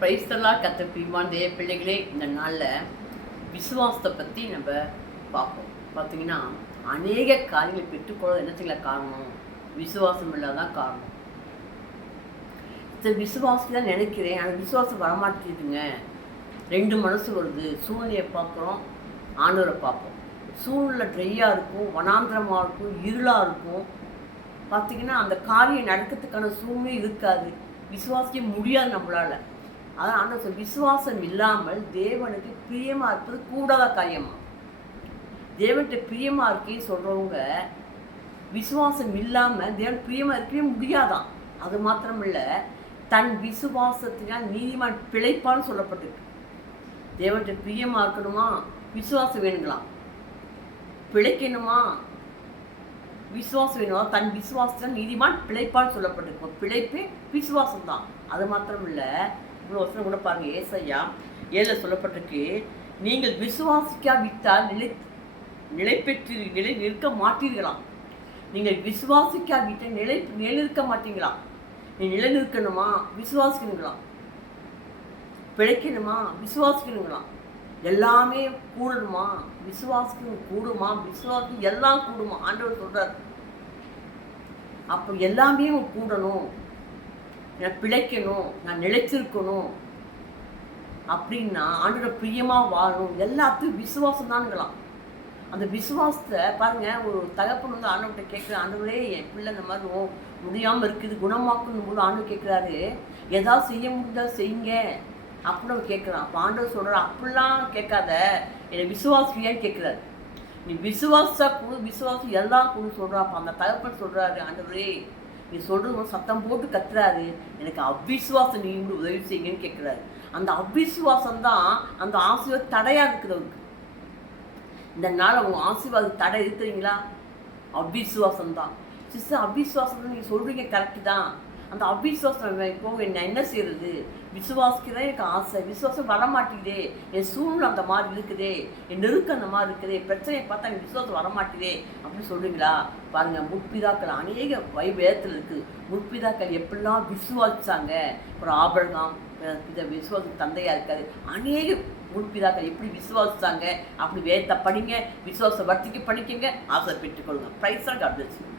பிரைஸ்தெல்லாம் கத்த பிரிவான் தேவ பிள்ளைகளே, இந்த நாளில் விசுவாசத்தை பற்றி நம்ம பார்ப்போம். பார்த்தீங்கன்னா அநேக காரியங்களை பெற்றுக்கொள்ள என்னத்துங்கள காரணம்? விசுவாசம் இல்லாதான் காரணம். விசுவாசி தான் நினைக்கிறேன், ஆனால் விசுவாசம் வரமாட்டேங்குதுங்க. ரெண்டு மனசு வருது. சூழ்நிலையை பார்க்குறோம், ஆண்டவரை பார்ப்போம். சூழ்நிலை ட்ரையாக இருக்கும், வனாந்திரமாக இருக்கும், இருளாக இருக்கும். பார்த்திங்கன்னா அந்த காரியம் நடக்கிறதுக்கான சூழ்நிலை இருக்காது. விசுவாசிக்க முடியாது நம்மளால். அதான் ஆண்டவர் விசுவாசம் இல்லாமல் தேவனுக்கு பிரியமாக இருப்பது கூடாத காரியமா. தேவன்கிட்ட பிரியமாக இருக்கேன்னு சொல்கிறவங்க விசுவாசம் இல்லாமல் தேவன் பிரியமாக இருக்கவே முடியாதான். அது மாத்திரமில்லை, தன் விசுவாசத்தினால் நீதிமான் பிழைப்பான்னு சொல்லப்பட்டிருக்கு. தேவன்கிட்ட பிரியமாக இருக்கணுமா, விசுவாசம் வேணுங்களாம். பிழைக்கணுமா, விசுவாசம் வேணுமா. தன் விசுவாசத்தினால் நீதிமான் பிழைப்பான்னு சொல்லப்பட்டிருக்கும். பிழைப்பே விசுவாசம் தான். அது மாத்திரம் இல்லை, இவ்வளோ வசனம் கூட பாருங்கள். ஏசாயா 7 சொல்லப்பட்டிருக்கு, நீங்கள் விசுவாசிக்காவிட்டால் நிலை நிற்க மாட்டீர்களாம். நீங்கள் விசுவாசிக்காவிட்டால் நிலைநிற்க மாட்டீங்களா. நீ நிலைநிற்கணுமா, விசுவாசிக்கணுங்களாம். பிழைக்கணுமா, விசுவாசிக்கணுங்களாம். எல்லாமே கூடணுமா, விசுவாசிக்கணும். கூடுமா, விசுவாசி எல்லாம் கூடுமா ஆண்டவர் சொல்றார். அப்போ எல்லாமே கூடணும், நான் பிழைக்கணும், நான் நிலைச்சிருக்கணும் அப்படின்னா ஆண்டோட பிரியமாக வாழணும். எல்லாத்துக்கும் விசுவாசம் தானுங்களாம். அந்த விசுவாசத்தை பாருங்கள். ஒரு தகப்பன் வந்து ஆண்டவர்கிட்ட கேட்குற, ஆண்டவரே என் பிள்ளை இந்த மாதிரி முடியாமல் இருக்குது, குணமாக்கணும் போது ஆண்டவர் கேட்குறாரு, ஏதாவது செய்ய முடிஞ்சால் செய்யுங்க அப்படின்னு அவர் கேட்குறான். அப்போ ஆண்டவர் சொல்கிறார், அப்படிலாம் கேட்காத, என்னை விசுவாசியான்னு கேட்குறாரு. நீ விசுவாசா குழு, விசுவாசம் எல்லாம் குழு சொல்கிறான். அப்போ அந்த தகப்பன் சொல்கிறாரு, ஆண்டவரே நீ சொல்கிறது சத்தம் போட்டு கத்துறாரு, எனக்கு அவ்விசுவாசம் நீ உதவி செய்யுங்கன்னு கேட்குறாரு. அந்த அவ்விசுவாசம் தான் அந்த ஆசீர்வாதம் தடையாக இருக்குது அவருக்கு. இந்த நாள் அவங்க ஆசீர்வாதம் தடை இருக்கிறீங்களா? அவ்விசுவாசம் தான். சிஸ்டர், அவ்விசுவாசம் தான் நீங்கள் சொல்கிறீங்க, கரெக்டு தான். அந்த அவ்விசுவாசம் போக நான் என்ன செய்யறது? விசுவாசிக்கதான் எனக்கு ஆசை, விசுவாசம் வரமாட்டேங்குதே, என் சூழ்நிலை அந்த மாதிரி இருக்குதே, என் நெருக்கம் அந்த மாதிரி இருக்குதே, பிரச்சனையை பார்த்தா எனக்கு விசுவாசம் வரமாட்டேதே அப்படின்னு சொல்கிறீங்களா? பாருங்கள், முற்பிதாக்கள் அநேக வேதத்தில் இருக்குது. முற்பிதாக்கள் எப்படிலாம் விசுவாசிச்சாங்க. ஒரு ஆபிரகாம் இந்த விசுவாச தந்தையாக இருக்காரு. அநேக முற்பிதாக்கள் எப்படி விசுவாசிச்சாங்க அப்படி வேதத்தை படிங்க, விசுவாச வர்த்திக்கு படிக்கங்க, ஆசை பெற்றுக்கொள்ளுங்க. Praise God bless you.